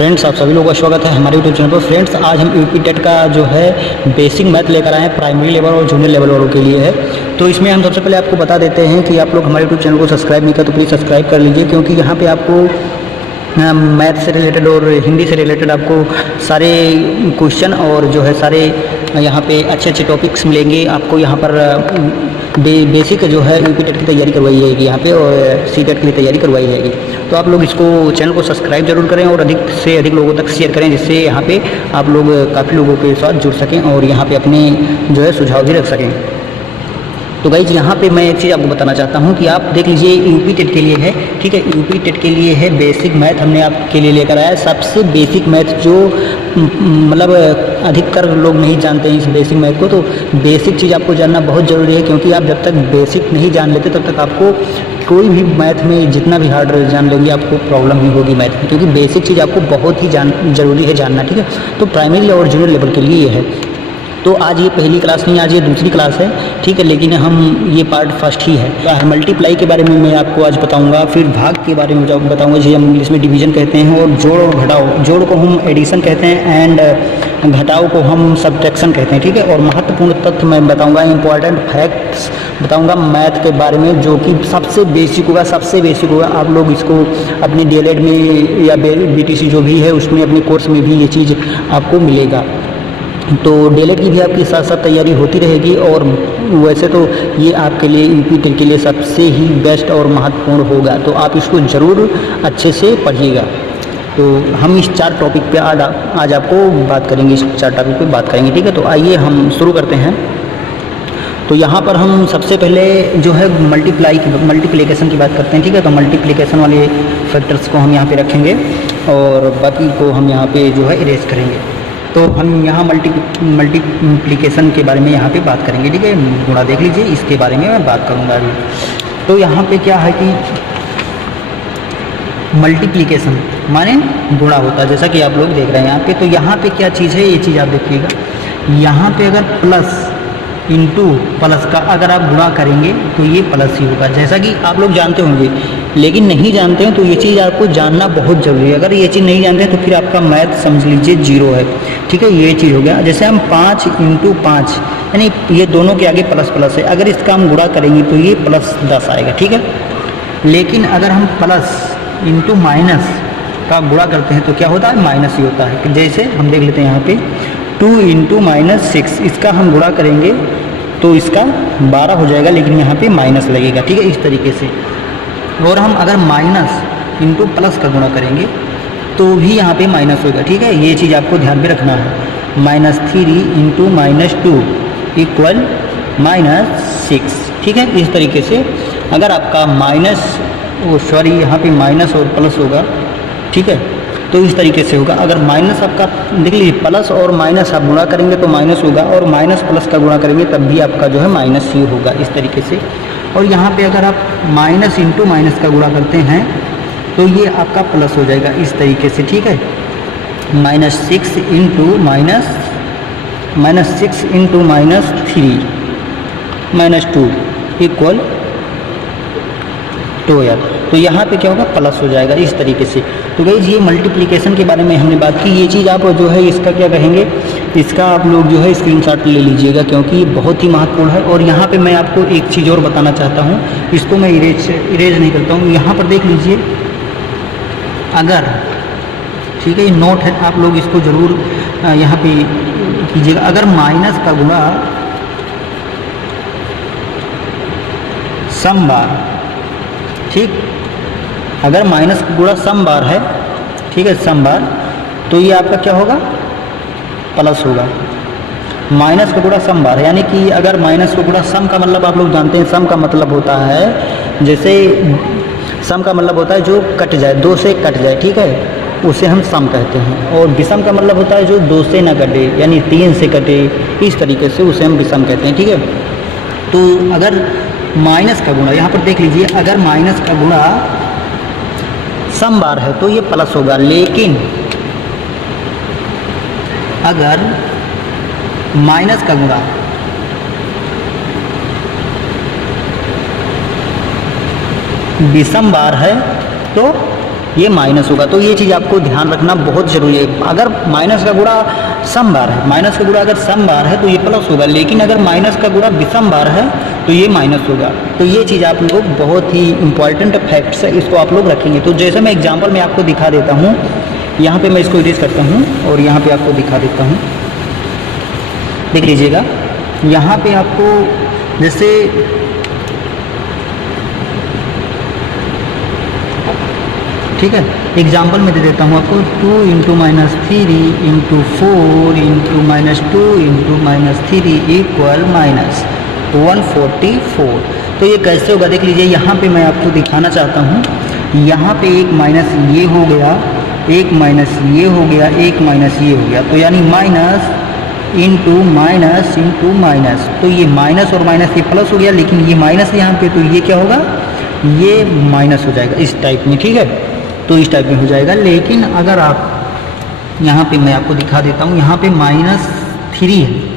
Friends, आप सभी लोगों का स्वागत है हमारे यूट्यूब चैनल पर। फ्रेंड्स, आज हम यूपी टेट का जो है बेसिक मैथ लेकर आए हैं, प्राइमरी लेवल और जूनियर लेवल वालों के लिए है। तो इसमें हम सबसे पहले आपको बता देते हैं कि आप लोग हमारे यूट्यूब चैनल को सब्सक्राइब नहीं किया तो प्लीज़ सब्सक्राइब कर लीजिए, क्योंकि यहाँ पे आपको मैथ से रिलेटेड और हिंदी से रिलेटेड आपको सारे क्वेश्चन और जो है सारे यहाँ पे अच्छे अच्छे टॉपिक्स मिलेंगे आपको। यहाँ पर बेसिक जो है यूपी टेट की तैयारी करवाई जाएगी यहाँ पे, और सी टेट की भी तैयारी करवाई जाएगी। तो आप लोग इसको चैनल को सब्सक्राइब जरूर करें और अधिक से अधिक लोगों तक शेयर करें, जिससे यहाँ पे आप लोग काफ़ी लोगों के साथ जुड़ सकें और यहाँ पे अपने जो है सुझाव भी रख सकें। तो गाइज, यहाँ पे मैं एक चीज़ आपको बताना चाहता हूँ कि आप देख लीजिए, यूपी टेट के लिए है, ठीक है। यूपी टेट के लिए है बेसिक मैथ, हमने आपके लिए लेकर आया सबसे बेसिक मैथ, जो मतलब अधिकतर लोग नहीं जानते हैं इस बेसिक मैथ को। तो बेसिक चीज़ आपको जानना बहुत ज़रूरी है, क्योंकि आप जब तक बेसिक नहीं जान लेते तब तक आपको कोई भी मैथ में जितना भी हार्ड जान लेंगे आपको प्रॉब्लम ही होगी मैथ में, क्योंकि बेसिक चीज़ आपको बहुत ही ज़रूरी है जानना, ठीक है। तो प्राइमरी और जूनियर लेवल के लिए ये है। तो आज ये पहली क्लास नहीं, आज ये दूसरी क्लास है, ठीक है, लेकिन हम ये पार्ट फर्स्ट ही है। मल्टीप्लाई के बारे में मैं आपको आज बताऊंगा, फिर भाग के बारे में बताऊंगा, जिसे हम इंग्लिश में डिवीजन कहते हैं, और जोड़ और घटाओ, जोड़ को हम एडिशन कहते हैं एंड घटाओ को हम सब्ट्रैक्शन कहते हैं, ठीक है। और महत्वपूर्ण तथ्य मैं बताऊंगा, इंपॉर्टेंट फैक्ट्स बताऊंगा मैथ के बारे में, जो कि सबसे बेसिक होगा, सबसे बेसिक होगा। आप लोग इसको अपनी डीएलएड में या बीटीसी जो भी है उसमें अपने कोर्स में भी ये चीज़ आपको मिलेगा। तो डीएलएड की भी आपकी साथ साथ तैयारी होती रहेगी, और वैसे तो ये आपके लिए यूपी टेट के लिए सबसे ही बेस्ट और महत्वपूर्ण होगा। तो आप इसको ज़रूर अच्छे से पढ़िएगा। तो हम इस 4 टॉपिक पे आज आपको बात करेंगे, इस 4 टॉपिक पे बात करेंगे, ठीक है। तो आइए हम शुरू करते हैं। तो यहाँ पर हम सबसे पहले जो है मल्टीप्लिकेशन की बात करते हैं, ठीक है। तो मल्टीप्लिकेशन वाले फैक्टर्स को हम यहाँ पे रखेंगे और बाकी को हम यहाँ पे जो है इरेज करेंगे। तो हम यहाँ मल्टीप्लिकेशन के बारे में यहाँ पे बात करेंगे, ठीक है। गुणा देख लीजिए, इसके बारे में मैं बात करूँगा अभी। तो यहाँ पे क्या है कि मल्टीप्लिकेशन माने गुणा होता है, जैसा कि आप लोग देख रहे हैं यहाँ पे। तो यहाँ पे क्या चीज़ है, ये चीज़ आप देखिएगा। यहाँ पे अगर प्लस इंटू प्लस का अगर आप गुणा करेंगे तो ये प्लस ही होगा, जैसा कि आप लोग जानते होंगे। लेकिन नहीं जानते हैं तो ये चीज़ आपको जानना बहुत ज़रूरी है। अगर ये चीज़ नहीं जानते हैं तो फिर आपका मैथ समझ लीजिए 0 है, ठीक है। ये चीज़ हो गया। जैसे हम 5 इंटू 5, यानी ये दोनों के आगे प्लस प्लस है, अगर इसका हम गुणा करेंगे तो ये प्लस 10 आएगा, ठीक है। लेकिन अगर हम प्लस इंटू माइनस का गुणा करते हैं तो क्या होता है, माइनस ही होता है। जैसे हम देख लेते हैं यहाँ पे 2 इंटू माइनस 6, इसका हम गुणा करेंगे तो इसका 12 हो जाएगा, लेकिन यहाँ पे माइनस लगेगा, ठीक है, इस तरीके से। और हम अगर माइनस इंटू प्लस का गुणा करेंगे तो भी यहाँ पे माइनस होगा, ठीक है। ये चीज़ आपको ध्यान में रखना है। -3 इंटू -2 इक्वल -6, ठीक है। इस तरीके से अगर आपका यहाँ पे माइनस और प्लस होगा, ठीक है, तो इस तरीके से होगा। अगर माइनस आपका देख लीजिए, प्लस और माइनस आप गुणा करेंगे तो माइनस होगा, और माइनस प्लस का गुणा करेंगे तब भी आपका जो है माइनस ही होगा, इस तरीके से। और यहाँ पे अगर आप माइनस इंटू माइनस का गुणा करते हैं तो ये आपका प्लस हो जाएगा, इस तरीके से, ठीक है। -6 इंटू -2 इक्वल 12। तो यहाँ पे क्या होगा, प्लस हो जाएगा, इस तरीके से। तो गाइस, ये मल्टीप्लिकेशन के बारे में हमने बात की। ये चीज़ आप जो है इसका क्या कहेंगे, इसका आप लोग जो है स्क्रीनशॉट ले लीजिएगा, क्योंकि ये बहुत ही महत्वपूर्ण है। और यहाँ पे मैं आपको एक चीज़ और बताना चाहता हूँ, इसको मैं इरेज नहीं करता हूँ। यहाँ पर देख लीजिए, अगर, ठीक है, ये नोट है, आप लोग इसको ज़रूर यहाँ पे कीजिएगा। अगर माइनस का गुणा सम बार, ठीक, अगर माइनस का गुणा सम बार है, ठीक है, सम बार, तो ये आपका क्या होगा, प्लस होगा। माइनस का गुणा सम बार, यानी कि अगर माइनस का गुणा सम का मतलब आप लोग जानते हैं, सम का मतलब होता है, जैसे सम का मतलब होता है जो कट जाए, 2 से कट जाए, ठीक है, उसे हम सम कहते हैं। और विषम का मतलब होता है जो 2 से ना कटे, यानी 3 से कटे, इस तरीके से उसे हम विषम कहते हैं, ठीक है। तो अगर माइनस का गुणा, यहाँ पर देख लीजिए, अगर माइनस का गुणा सम बार है तो ये प्लस होगा, लेकिन अगर माइनस का गुणा विषम बार है तो ये माइनस होगा। तो ये चीज़ आपको ध्यान रखना बहुत ज़रूरी है। अगर माइनस का गुणा सम बार है, माइनस का गुणा अगर सम बार है तो ये प्लस होगा, लेकिन अगर माइनस का गुणा विषम बार है तो ये माइनस होगा। तो ये चीज़ आप लोग बहुत ही इंपॉर्टेंट फैक्ट्स है, इसको आप लोग रखेंगे। तो जैसे मैं एग्जाम्पल में आपको दिखा देता हूँ, यहाँ पे मैं इसको इरेज करता हूँ और यहाँ पे आपको दिखा देता हूँ। देख लीजिएगा, यहाँ पे आपको जैसे ठीक है, एग्जाम्पल में दे देता हूँ आपको 2 into minus 3 into 4 into minus 2 into minus 3 equal minus 144। तो ये कैसे होगा देख लीजिए, यहाँ पे मैं आपको दिखाना चाहता हूँ। यहाँ पे एक माइनस ये हो गया, एक माइनस ये हो गया, एक माइनस ये हो गया, तो यानी minus into minus into minus. तो ये माइनस और माइनस ये प्लस हो गया, लेकिन ये माइनस यहाँ पे, तो ये क्या होगा, ये माइनस हो जाएगा इस टाइप में। ठीक है, तो इस टाइप में हो जाएगा। लेकिन अगर आप यहाँ पे मैं आपको दिखा देता हूँ, यहाँ पे माइनस 3 है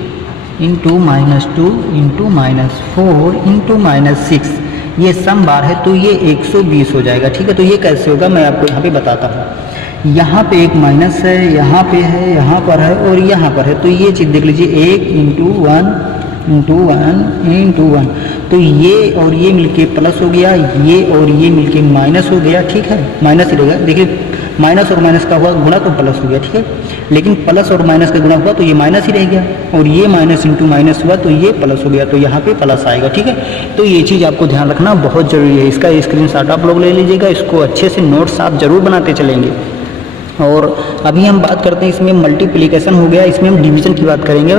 into minus 2 into minus 4 into minus 6, ये सम बार है तो ये 120 हो जाएगा। ठीक है, तो ये कैसे होगा मैं आपको यहाँ पे बताता हूँ। यहाँ पे एक माइनस है, यहाँ पे है, यहाँ पर है और यहाँ पर है, तो ये चीज़ देख लीजिए 1 इंटू 1 इंटू 1 इंटू 1, तो ये और ये मिलके प्लस हो गया, ये और ये मिलके माइनस हो गया। ठीक है, माइनस ही रहेगा। देखिए माइनस और माइनस का हुआ गुणा तो प्लस हो गया। ठीक है, लेकिन प्लस और माइनस का गुणा हुआ तो ये माइनस ही रह गया, और ये माइनस इंटू माइनस हुआ तो ये प्लस हो गया, तो यहाँ पे प्लस आएगा। ठीक है, तो ये चीज़ आपको ध्यान रखना बहुत ज़रूरी है। इसका स्क्रीनशॉट आप लोग ले लीजिएगा, इसको अच्छे से नोट्स आप ज़रूर बनाते चलेंगे। और अभी हम बात करते हैं, इसमें मल्टीप्लिकेशन हो गया, इसमें हम डिवीज़न की बात करेंगे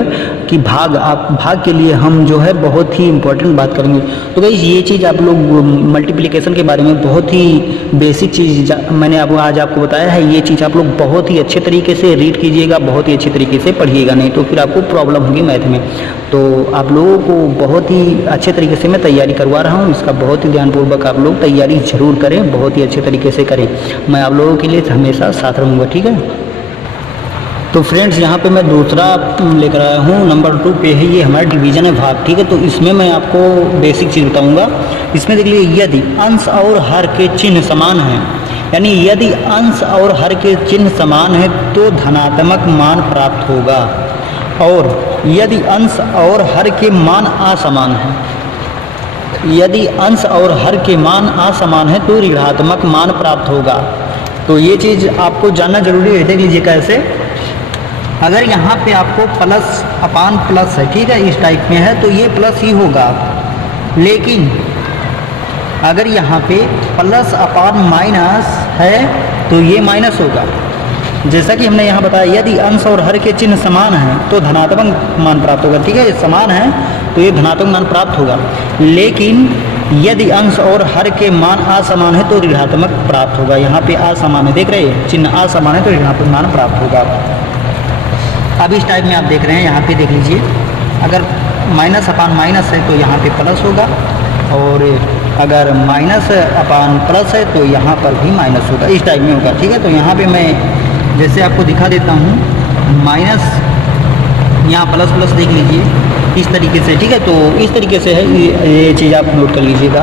कि भाग, आप भाग के लिए हम जो है बहुत ही इंपॉर्टेंट बात करेंगे। तो गाइस ये चीज़ आप लोग मल्टीप्लिकेशन के बारे में बहुत ही बेसिक चीज़ मैंने आज आपको बताया है। ये चीज़ आप लोग बहुत ही अच्छे तरीके से रीड कीजिएगा, बहुत ही अच्छे तरीके से पढ़िएगा, नहीं तो फिर आपको प्रॉब्लम होगी मैथ में। तो आप लोगों को बहुत ही अच्छे तरीके से मैं तैयारी करवा रहा हूँ, इसका बहुत ही ध्यानपूर्वक आप लोग तैयारी जरूर करें, बहुत ही अच्छे तरीके से करें। मैं आप लोगों के लिए हमेशा साथ रहूँगा। ठीक है, तो फ्रेंड्स यहाँ पे मैं दूसरा लेकर आया हूँ, नंबर 2 पे है, ये हमारा डिवीज़न है भाग। ठीक है, तो इसमें मैं आपको बेसिक चीज़ बताऊँगा। इसमें देख लीजिए, यदि अंश और हर के चिन्ह समान हैं, यानी यदि अंश और हर के चिन्ह समान है तो धनात्मक मान प्राप्त होगा, और यदि अंश और हर के मान असमान है, यदि अंश और हर के मान असमान है तो ऋणात्मक मान प्राप्त होगा। तो ये चीज़ आपको जानना जरूरी है। देख लीजिए कैसे, अगर यहाँ पे आपको प्लस अपान प्लस है, ठीक है, इस टाइप में है तो ये प्लस ही होगा, लेकिन अगर यहाँ पे प्लस अपान माइनस है तो ये माइनस होगा। जैसा कि हमने यहाँ बताया, यदि अंश और हर के चिन्ह समान हैं तो धनात्मक मान प्राप्त होगा। ठीक है, ये समान है तो ये धनात्मक मान प्राप्त होगा, लेकिन यदि अंश और हर के मान असमान है तो ऋणात्मक प्राप्त होगा। यहाँ पे असमान है, देख रहे हैं, चिन्ह असमान है तो ऋणात्मक मान प्राप्त होगा। अब इस टाइप में आप देख रहे हैं, यहाँ पे देख लीजिए, अगर माइनस अपान माइनस है तो यहाँ पे प्लस होगा, और अगर माइनस अपान प्लस है तो यहाँ पर भी माइनस होगा, इस टाइप में होगा। ठीक है, तो यहाँ पे मैं जैसे आपको दिखा देता हूँ, माइनस यहाँ प्लस प्लस देख लीजिए इस तरीके से। ठीक है, तो इस तरीके से है, ये चीज़ आप नोट कर लीजिएगा।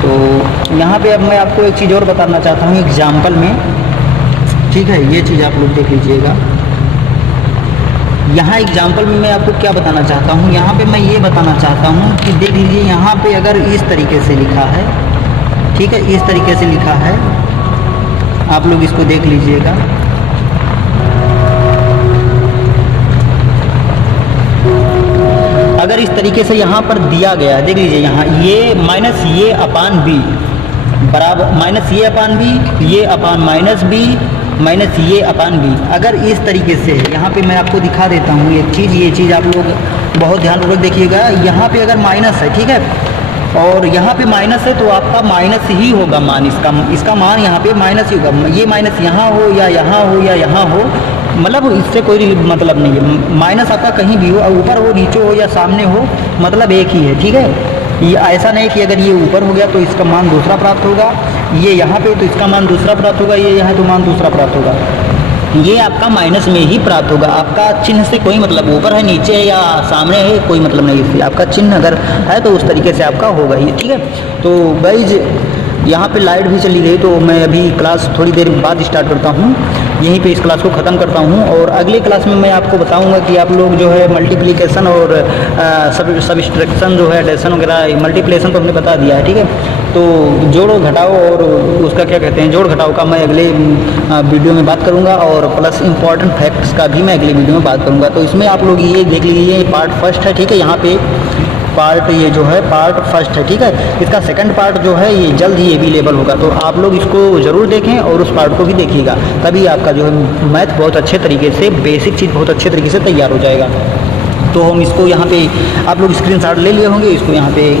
तो यहाँ पे अब मैं आपको एक चीज़ और बताना चाहता हूँ एग्जाम्पल में। ठीक है, ये चीज़ आप लोग देख लीजिएगा। यहाँ एग्जाम्पल में मैं आपको क्या बताना चाहता हूँ, यहाँ पे मैं ये बताना चाहता हूँ कि देख लीजिए, यहाँ पे अगर इस तरीके से लिखा है, ठीक है, इस तरीके से लिखा है, आप लोग इसको देख लीजिएगा। अगर इस तरीके से यहाँ पर दिया गया है, देख लीजिए, यहाँ ये माइनस ये अपान बी बराबर माइनस ये अपान बी, ये अपान माइनस बी माइनस ये अपान बी। अगर इस तरीके से यहाँ पे मैं आपको दिखा देता हूँ एक चीज़, ये चीज़ आप लोग बहुत ध्यानपूर्वक देखिएगा। यहाँ पे अगर माइनस है, ठीक है, और यहाँ पे माइनस है तो आपका माइनस ही होगा मान, इसका मान यहाँ पे माइनस ही होगा। ये माइनस यहाँ हो या यहाँ हो या यहाँ हो, मतलब इससे कोई मतलब नहीं है। माइनस आपका कहीं भी हो, ऊपर हो, नीचे हो या सामने हो, मतलब एक ही है। ठीक है, ये ऐसा नहीं कि अगर ये ऊपर हो गया तो इसका मान दूसरा प्राप्त होगा, ये यहाँ पे तो इसका मान दूसरा प्राप्त होगा, ये यहाँ तो मान दूसरा प्राप्त होगा। ये आपका माइनस में ही प्राप्त होगा, आपका चिन्ह से कोई मतलब, ऊपर है नीचे है या सामने है कोई मतलब नहीं इससे, आपका चिन्ह अगर है तो उस तरीके से आपका होगा ये। ठीक है, तो गाइज यहाँ पे लाइट भी चली गई, तो मैं अभी क्लास थोड़ी देर बाद स्टार्ट करता हूँ, यहीं पे इस क्लास को ख़त्म करता हूँ। और अगले क्लास में मैं आपको बताऊँगा कि आप लोग जो है मल्टीप्लिकेशन और सबट्रैक्शन जो है, एडिशन वगैरह, मल्टीप्लिकेशन तो हमने बता दिया है, ठीक है। तो जोड़ो घटाओ और उसका क्या कहते हैं, जोड़ घटाओ का मैं अगले वीडियो में बात करूँगा, और प्लस इंपॉर्टेंट फैक्ट्स का भी मैं अगले वीडियो में बात करूँगा। तो इसमें आप लोग ये देख लीजिए, ये पार्ट फर्स्ट है, ठीक है। यहाँ पे पार्ट ये जो है पार्ट फर्स्ट है, ठीक है। इसका सेकंड पार्ट जो है ये जल्द ही अवेलेबल होगा, तो आप लोग इसको ज़रूर देखें और उस पार्ट को भी देखिएगा, तभी आपका जो है मैथ बहुत अच्छे तरीके से, बेसिक चीज़ बहुत अच्छे तरीके से तैयार हो जाएगा। तो हम इसको यहाँ पे आप लोग स्क्रीनशॉट ले लिए होंगे, इसको यहाँ पे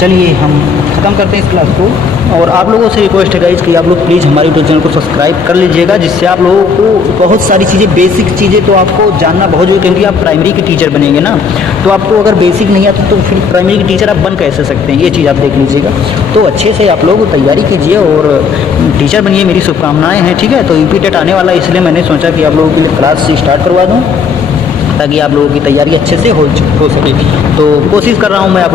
चलिए हम ख़त्म करते हैं इस क्लास को। और आप लोगों से रिक्वेस्ट है गाइज कि आप लोग प्लीज़ हमारे यूट्यूब चैनल को सब्सक्राइब कर लीजिएगा, जिससे आप लोगों को बहुत सारी चीज़ें, बेसिक चीज़ें तो आपको जानना बहुत जरूरी, क्योंकि आप प्राइमरी के टीचर बनेंगे ना, तो आपको अगर बेसिक नहीं आता तो फिर प्राइमरी के टीचर आप बन कैसे सकते हैं, ये चीज़ आप देख लीजिएगा। तो अच्छे से आप लोग तैयारी कीजिए और टीचर बनिए, मेरी शुभकामनाएँ हैं, ठीक है। तो यूपी टेट आने वाला है, इसलिए मैंने सोचा कि आप लोगों के लिए क्लास स्टार्ट करवा दूँ, ताकि आप लोगों की तैयारी अच्छे से हो सके। तो कोशिश कर रहा हूँ मैं आप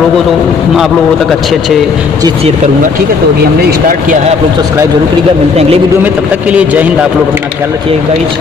लोगों तक अच्छे चीज़ शेयर करूँगा, ठीक है। तो अभी हमने स्टार्ट किया है, आप लोग सब्सक्राइब जरूर करिएगा। मिलते हैं अगले वीडियो में, तब तक के लिए जय हिंद। आप लोग अपना ख्याल रखिएगा गाइज।